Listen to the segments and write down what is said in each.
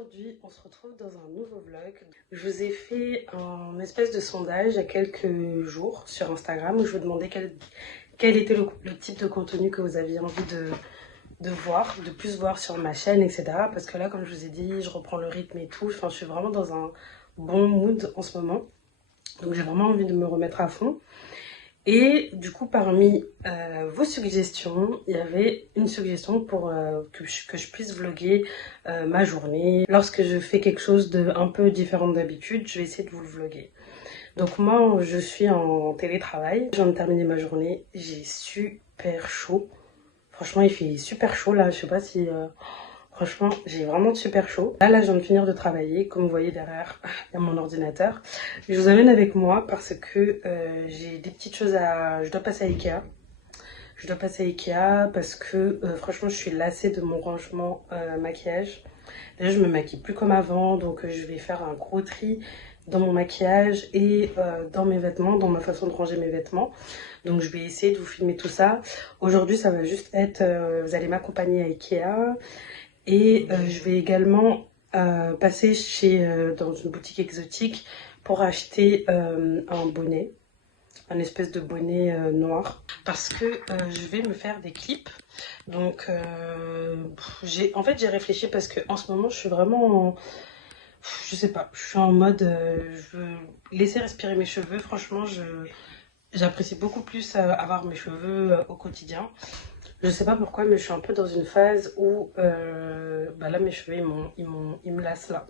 Aujourd'hui, on se retrouve dans un nouveau vlog. Je vous ai fait un espèce de sondage il y a quelques jours sur Instagram où je vous demandais quel était le type de contenu que vous aviez envie de voir, de plus voir sur ma chaîne, etc. Parce que là, comme je vous ai dit, je reprends le rythme et tout. Enfin, je suis vraiment dans un bon mood en ce moment. Donc j'ai vraiment envie de me remettre à fond. Et du coup, parmi vos suggestions, il y avait une suggestion pour que je puisse vlogger ma journée. Lorsque je fais quelque chose de un peu différent d'habitude, je vais essayer de vous le vlogger. Donc moi, je suis en télétravail. Je viens de terminer ma journée. J'ai super chaud. Franchement, il fait super chaud là. Je sais pas si... Franchement, j'ai vraiment super chaud. Là, je viens de finir de travailler. Comme vous voyez derrière, il y a mon ordinateur. Je vous amène avec moi parce que j'ai des petites choses à... Je dois passer à Ikea. Je dois passer à Ikea parce que franchement, je suis lassée de mon rangement maquillage. Déjà, je me maquille plus comme avant. Donc, je vais faire un gros tri dans mon maquillage et dans mes vêtements, dans ma façon de ranger mes vêtements. Donc, je vais essayer de vous filmer tout ça. Aujourd'hui, ça va juste être... vous allez m'accompagner à Ikea. Et je vais également passer dans une boutique exotique pour acheter un bonnet, un espèce de bonnet noir. Parce que je vais me faire des clips. Donc en fait j'ai réfléchi parce que en ce moment je suis vraiment je sais pas, je suis en mode je veux laisser respirer mes cheveux. Franchement j'apprécie beaucoup plus avoir mes cheveux au quotidien. Je sais pas pourquoi, mais je suis un peu dans une phase où là mes cheveux ils me lassent là.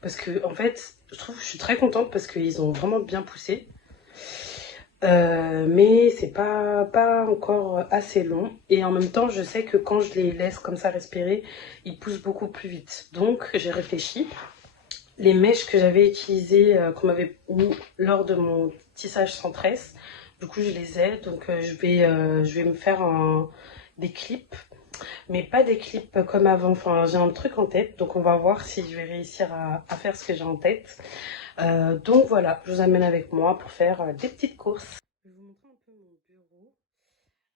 Parce que en fait, je suis très contente parce qu'ils ont vraiment bien poussé. Mais c'est pas encore assez long. Et en même temps, je sais que quand je les laisse comme ça respirer, ils poussent beaucoup plus vite. Donc j'ai réfléchi. Les mèches que j'avais utilisées, qu'on m'avait mis lors de mon tissage sans tresse, du coup je les ai. Donc je vais me faire des clips, mais pas des clips comme avant. Enfin, j'ai un truc en tête, donc on va voir si je vais réussir à faire ce que j'ai en tête. Donc voilà, je vous amène avec moi pour faire des petites courses. Je vais vous montrer un peu mon bureau.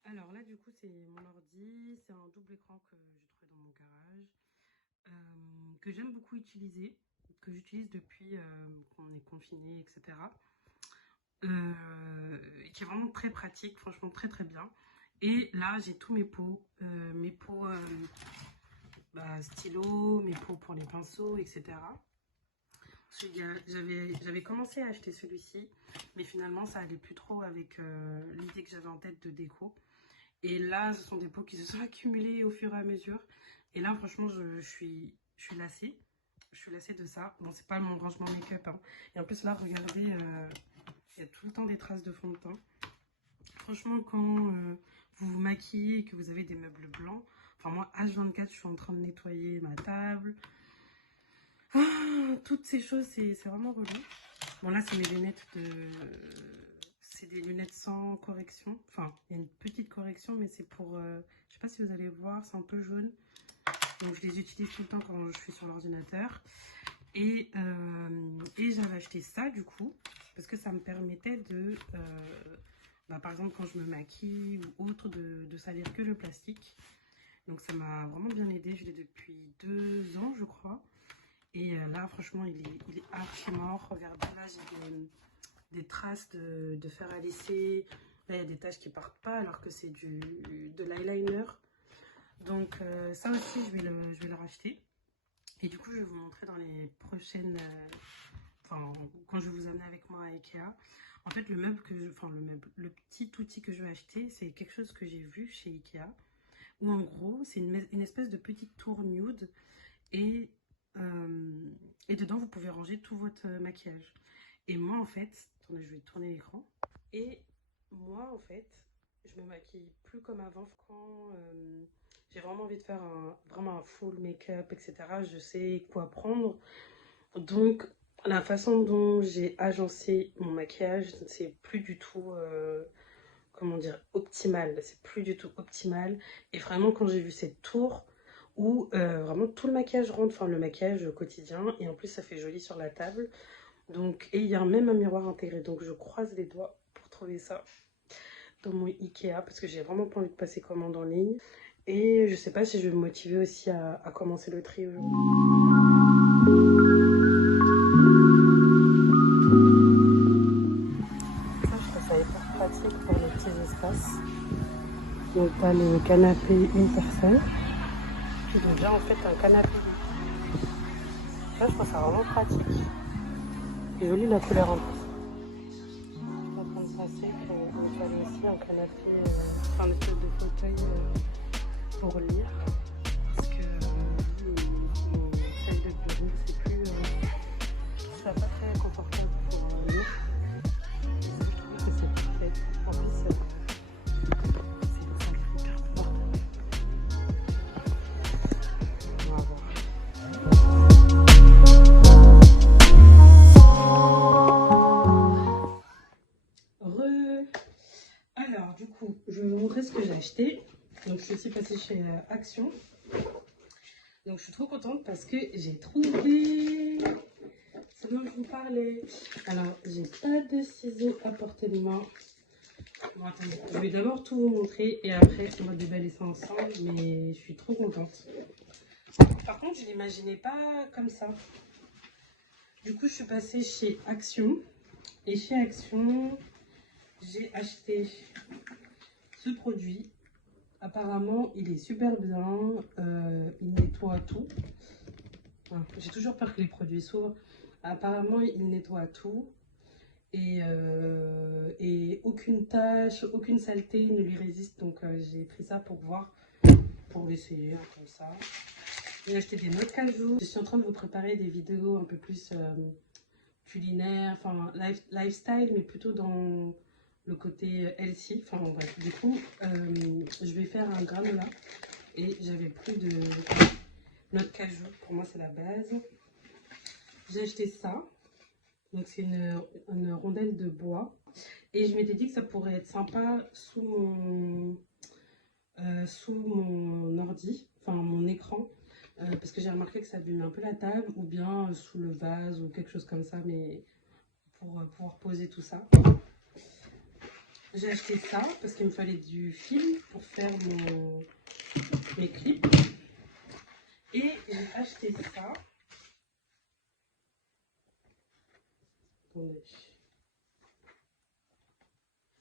Alors là, du coup, c'est mon ordi, c'est un double écran que j'ai trouvé dans mon garage, que j'aime beaucoup utiliser, que j'utilise depuis qu'on est confiné, etc. Qui est vraiment très pratique, franchement très très bien. Et là, j'ai tous mes pots stylo, mes pots pour les pinceaux, etc. J'avais commencé à acheter celui-ci, mais finalement, ça allait plus trop avec l'idée que j'avais en tête de déco. Et là, ce sont des pots qui se sont accumulés au fur et à mesure. Et là, franchement, je suis lassée. Je suis lassée de ça. Bon, c'est pas mon rangement make-up, hein. Et en plus, là, regardez, il y a tout le temps des traces de fond de teint. Franchement, quand vous vous maquillez et que vous avez des meubles blancs, enfin moi, H24, je suis en train de nettoyer ma table. Toutes ces choses, c'est vraiment relou. Bon, là, c'est mes lunettes c'est des lunettes sans correction. Enfin, il y a une petite correction, mais c'est pour... je sais pas si vous allez voir, c'est un peu jaune. Donc, je les utilise tout le temps quand je suis sur l'ordinateur. Et j'avais acheté ça, du coup, parce que ça me permettait de... par exemple, quand je me maquille ou autre, de salir que le plastique. Donc, ça m'a vraiment bien aidé. Je l'ai depuis 2 ans, je crois. Et là, franchement, il est archi mort. Regardez, là, j'ai des traces de fer à lisser. Là, il y a des taches qui partent pas alors que c'est de l'eyeliner. Donc, ça aussi, je vais le racheter. Et du coup, je vais vous montrer dans les prochaines... quand je vais vous amener avec moi à Ikea. En fait, le petit outil que je vais acheter, c'est quelque chose que j'ai vu chez Ikea. Où en gros, c'est une espèce de petite tour nude. Et dedans, vous pouvez ranger tout votre maquillage. Et moi, en fait, attendez, je vais tourner l'écran. Et moi, en fait, je me maquille plus comme avant. Quand j'ai vraiment envie de faire vraiment un full make-up, etc., je sais quoi prendre. Donc, la façon dont j'ai agencé mon maquillage, c'est plus du tout, comment dire, optimal. C'est plus du tout optimal. Et vraiment, quand j'ai vu cette tour où vraiment tout le maquillage rentre, enfin le maquillage quotidien, et en plus ça fait joli sur la table. Donc, et il y a même un miroir intégré, donc je croise les doigts pour trouver ça dans mon Ikea, parce que j'ai vraiment pas envie de passer commande en ligne. Et je sais pas si je vais me motiver aussi à commencer le tri aujourd'hui. Donc t'as le canapé une personne. Puis déjà en fait un canapé. Ça je trouve ça vraiment pratique. C'est joli la couleur en plus. Donc comme ça c'est qu'on a aussi un canapé, enfin une espèce de fauteuil pour lire. Parce que mon salle de bureau c'est plus... ça pas très confortable pour lire. Je trouve que c'est parfait. En plus c'est une salle hyper confortable. On va voir. Alors du coup, je vais vous montrer ce que j'ai acheté. Donc je suis aussi passée chez Action. Donc je suis trop contente parce que j'ai trouvé ce dont je vous parlais. Alors j'ai pas de ciseaux à portée de main. Bon attendez, je vais d'abord tout vous montrer et après on va déballer ça ensemble. Mais je suis trop contente. Par contre je l'imaginais pas comme ça. Du coup je suis passée chez Action. Et chez Action, j'ai acheté ce produit. Apparemment, il est super bien. Il nettoie tout. Enfin, j'ai toujours peur que les produits s'ouvrent. Apparemment, il nettoie tout. Et aucune tache, aucune saleté ne lui résiste. Donc, j'ai pris ça pour voir, pour l'essayer hein, comme ça. J'ai acheté des noix de cajou. Je suis en train de vous préparer des vidéos un peu plus culinaires, enfin lifestyle, mais plutôt dans le côté healthy. Enfin bref, du coup, je vais faire un granola et j'avais plus de noix de cajou. Pour moi, c'est la base. J'ai acheté ça. Donc, c'est une rondelle de bois. Et je m'étais dit que ça pourrait être sympa sous mon ordi, enfin mon écran. Parce que j'ai remarqué que ça abîme un peu la table ou bien sous le vase ou quelque chose comme ça, mais pour pouvoir poser tout ça. J'ai acheté ça parce qu'il me fallait du film pour faire mes clips. Et j'ai acheté ça. Attendez.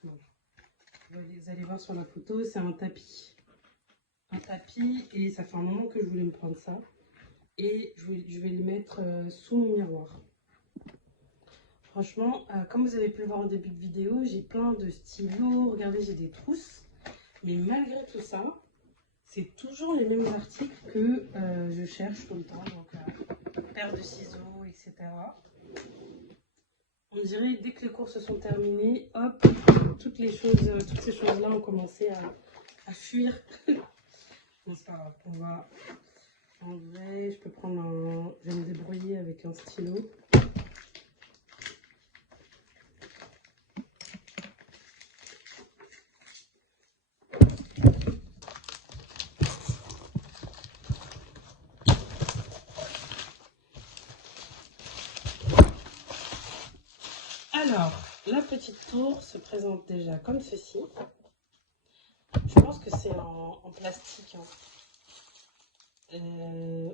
Bon. Vous allez voir sur la photo, c'est un tapis. Un tapis et ça fait un moment que je voulais me prendre ça. Et je vais le mettre sous mon miroir. Franchement, comme vous avez pu le voir au début de vidéo, j'ai plein de stylos. Regardez, j'ai des trousses. Mais malgré tout ça, c'est toujours les mêmes articles que je cherche tout le temps. Donc, paire de ciseaux, etc. On dirait dès que les courses sont terminées, hop, toutes ces choses-là ont commencé à fuir. Bon, c'est pas grave. On va... En vrai, je peux prendre je vais me débrouiller avec un stylo. Alors, la petite tour se présente déjà comme ceci. Je pense que c'est en plastique hein.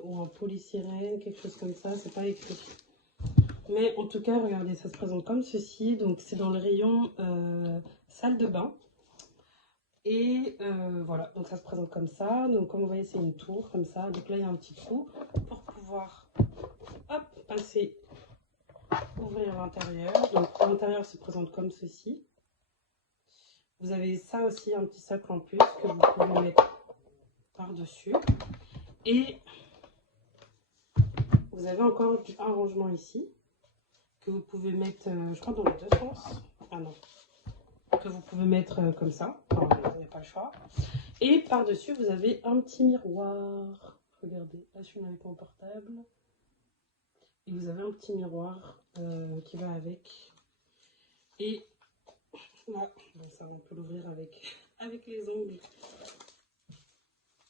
Ou en polystyrène, quelque chose comme ça, c'est pas écrit. Mais en tout cas, regardez, ça se présente comme ceci. Donc c'est dans le rayon salle de bain. Et voilà, donc ça se présente comme ça. Donc comme vous voyez, c'est une tour comme ça. Donc là, il y a un petit trou pour pouvoir hop, passer, ouvrir l'intérieur. Donc l'intérieur se présente comme ceci. Vous avez ça aussi, un petit socle en plus que vous pouvez mettre par-dessus. Et vous avez encore un rangement ici que vous pouvez mettre, je crois, dans les deux sens. Ah non. Que vous pouvez mettre comme ça. Enfin, vous n'avez pas le choix. Et par-dessus, vous avez un petit miroir. Regardez, là, je suis avec mon portable. Et vous avez un petit miroir qui va avec. Et là, bon, ça, on peut l'ouvrir avec les ongles.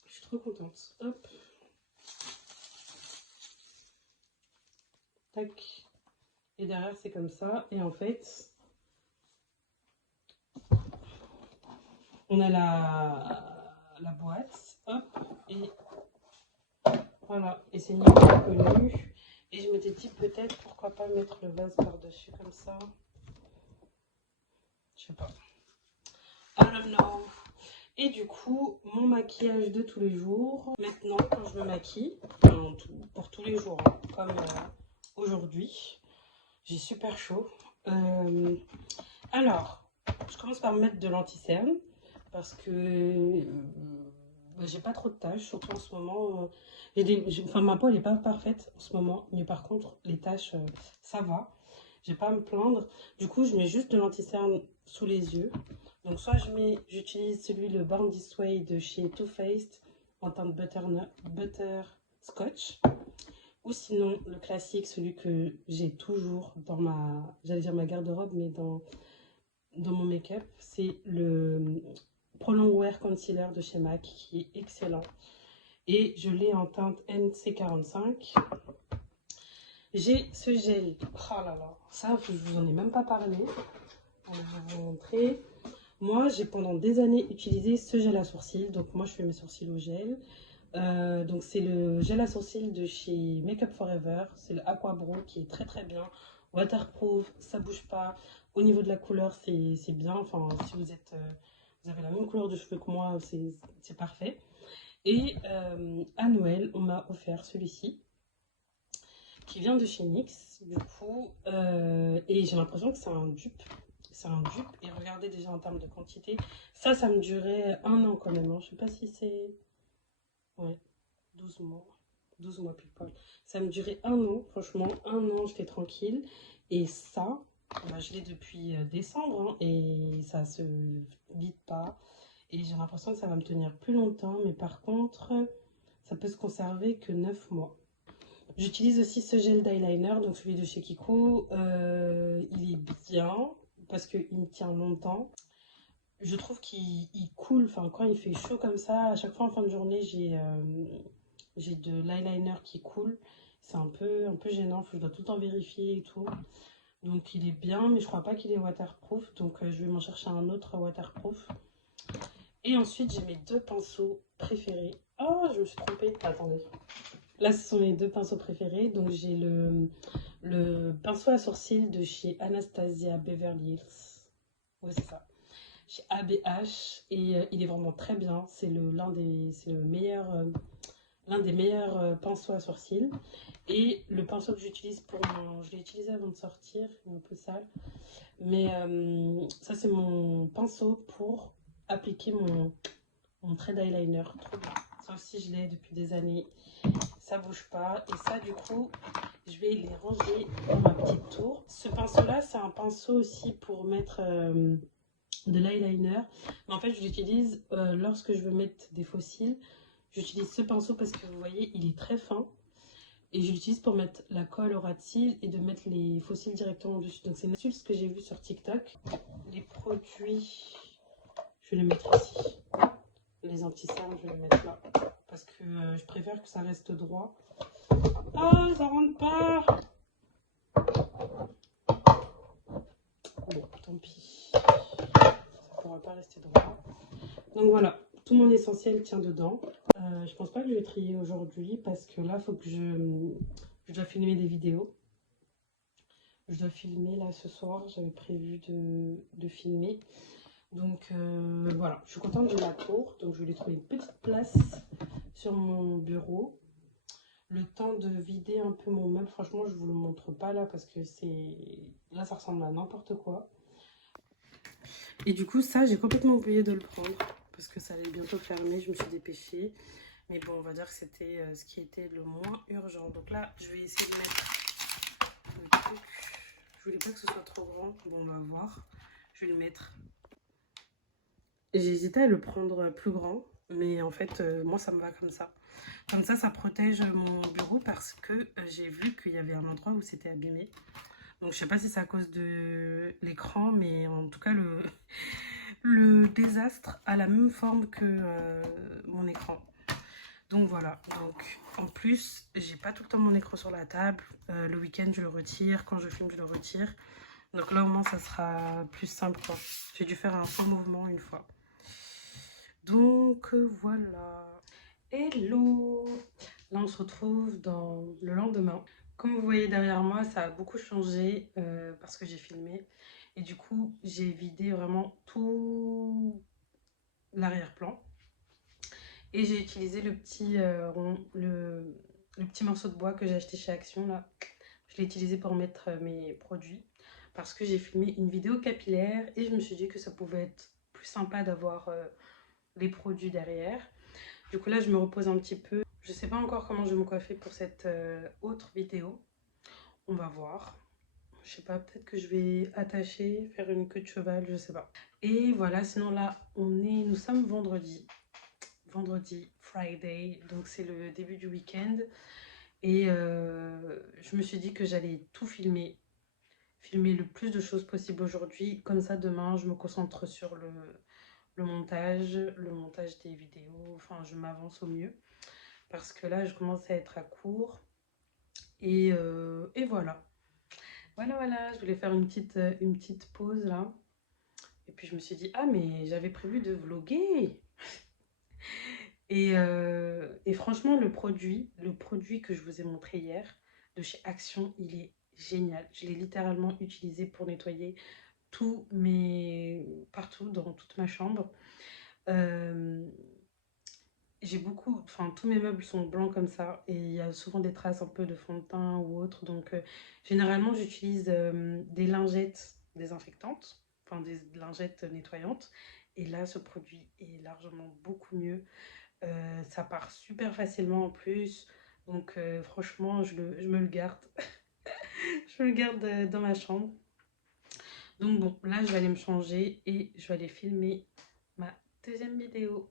Je suis trop contente. Hop. Tac. Et derrière, c'est comme ça. Et en fait, on a la boîte. Hop. Et voilà. Et c'est niveau connu. Et je m'étais dit peut-être pourquoi pas mettre le vase par-dessus comme ça. Je sais pas. I don't know. Et du coup, mon maquillage de tous les jours, maintenant quand je me maquille, pour tous les jours, hein, comme aujourd'hui, j'ai super chaud. Alors, je commence par me mettre de l'anti-cerne parce que j'ai pas trop de taches, surtout en ce moment. Enfin, ma peau elle est pas parfaite en ce moment, mais par contre, les taches, ça va. J'ai pas à me plaindre. Du coup, je mets juste de l'anti-cerne sous les yeux. Donc, soit j'utilise celui, le Born This Way de chez Too Faced en teinte butterscotch. Ou sinon, le classique, celui que j'ai toujours dans j'allais dire ma garde-robe, mais dans mon make-up, c'est le Prolong Wear Concealer de chez MAC qui est excellent. Et je l'ai en teinte NC45. J'ai ce gel. Oh là là, ça, je vous en ai même pas parlé. Alors, je vais vous montrer. Moi, j'ai pendant des années utilisé ce gel à sourcils. Donc, moi, je fais mes sourcils au gel. Donc, c'est le gel à sourcils de chez Make Up Forever. C'est le Aqua Brow qui est très très bien. Waterproof, ça bouge pas. Au niveau de la couleur, c'est bien. Enfin, si vous avez la même couleur de cheveux que moi, c'est parfait. Et à Noël, on m'a offert celui-ci qui vient de chez NYX, du coup, et j'ai l'impression que c'est un dupe. C'est un dupe, et regardez déjà en termes de quantité, ça me durait un an quand même, hein. Je sais pas si c'est... Ouais, 12 mois, 12 mois pile poil. Ça me durait un an, franchement, un an, j'étais tranquille, et ça, bah, je l'ai depuis décembre, hein, et ça se vide pas, et j'ai l'impression que ça va me tenir plus longtemps, mais par contre, ça peut se conserver que 9 mois. J'utilise aussi ce gel d'eyeliner, donc celui de chez Kiko. Il est bien parce qu'il me tient longtemps. Je trouve qu'il coule, enfin quand il fait chaud comme ça, à chaque fois en fin de journée, j'ai de l'eyeliner qui coule. C'est un peu gênant, je dois tout le temps vérifier et tout. Donc il est bien, mais je crois pas qu'il est waterproof, donc je vais m'en chercher un autre waterproof. Et ensuite, j'ai mes deux pinceaux préférés. Oh, je me suis trompée. Attendez. Là, ce sont mes deux pinceaux préférés. Donc, j'ai le pinceau à sourcils de chez Anastasia Beverly Hills. Oui, c'est ça. Chez ABH. Et il est vraiment très bien. C'est l'un des meilleurs pinceaux à sourcils. Et le pinceau que j'utilise je l'ai utilisé avant de sortir. Il est un peu sale. Mais ça, c'est mon pinceau pour appliquer mon trait d'eyeliner. Trop bien. Ça aussi, je l'ai depuis des années. Ça bouge pas. Et ça, du coup, je vais les ranger dans ma petite tour. Ce pinceau-là, c'est un pinceau aussi pour mettre de l'eyeliner. Mais en fait, je l'utilise lorsque je veux mettre des faux cils. J'utilise ce pinceau parce que vous voyez, il est très fin. Et je l'utilise pour mettre la colle au ras de cils et de mettre les faux cils directement dessus. Donc c'est une astuce que j'ai vue sur TikTok. Les produits, je vais les mettre ici. Les anti-cernes, je vais les mettre là. Parce que je préfère que ça reste droit. Ah, ça rentre pas. Bon, tant pis. Ça pourra pas rester droit. Donc voilà, tout mon essentiel tient dedans. Je pense pas que je vais trier aujourd'hui parce que là, il faut que je dois filmer des vidéos. Je dois filmer là ce soir, j'avais prévu de filmer. Donc voilà, je suis contente de la tour. Donc je vais lui trouver une petite place sur mon bureau. Le temps de vider un peu mon meuble. Franchement, je vous le montre pas là parce que là, ça ressemble à n'importe quoi. Et du coup, ça, j'ai complètement oublié de le prendre parce que ça allait bientôt fermer. Je me suis dépêchée. Mais bon, on va dire que c'était ce qui était le moins urgent. Donc là, je vais essayer de mettre le truc. Je voulais pas que ce soit trop grand. Bon, on va voir. Je vais le mettre. J'ai hésité à le prendre plus grand. Mais en fait, moi, ça me va comme ça. Comme ça protège mon bureau parce que j'ai vu qu'il y avait un endroit où c'était abîmé. Donc, je sais pas si c'est à cause de l'écran, mais en tout cas, le désastre a la même forme que mon écran. Donc, voilà. Donc, en plus, j'ai pas tout le temps mon écran sur la table. Le week-end, je le retire. Quand je filme, je le retire. Donc là, au moins, ça sera plus simple, quoi. J'ai dû faire un faux mouvement une fois. Donc, voilà. Hello! Là, on se retrouve dans le lendemain. Comme vous voyez derrière moi, ça a beaucoup changé parce que j'ai filmé. Et du coup, j'ai vidé vraiment tout l'arrière-plan. Et j'ai utilisé le petit le petit morceau de bois que j'ai acheté chez Action là. Je l'ai utilisé pour mettre mes produits parce que j'ai filmé une vidéo capillaire et je me suis dit que ça pouvait être plus sympa d'avoir les produits derrière. Du coup là je me repose un petit peu. Je sais pas encore comment je vais me coiffer pour cette autre vidéo. On va voir. Je sais pas, peut-être que je vais attacher, faire une queue de cheval, je sais pas. Et voilà, sinon là nous sommes vendredi. Vendredi, Friday, donc c'est le début du week-end. Et je me suis dit que j'allais tout filmer le plus de choses possible aujourd'hui. Comme ça, demain, je me concentre sur le montage des vidéos. Enfin, je m'avance au mieux. Parce que là, je commence à être à court. Et voilà. Voilà, je voulais faire une petite pause là. Et puis je me suis dit, ah mais j'avais prévu de vlogger. Et franchement, le produit que je vous ai montré hier de chez Action, il est génial. Je l'ai littéralement utilisé pour nettoyer partout dans toute ma chambre. Euh, tous mes meubles sont blancs comme ça et il y a souvent des traces un peu de fond de teint ou autre. Donc généralement, j'utilise des lingettes désinfectantes, enfin des lingettes nettoyantes. Et là, ce produit est largement beaucoup mieux. Ça part super facilement en plus. Donc franchement, je me le garde. Je me le garde dans ma chambre. Donc bon, là, je vais aller me changer et je vais aller filmer ma deuxième vidéo.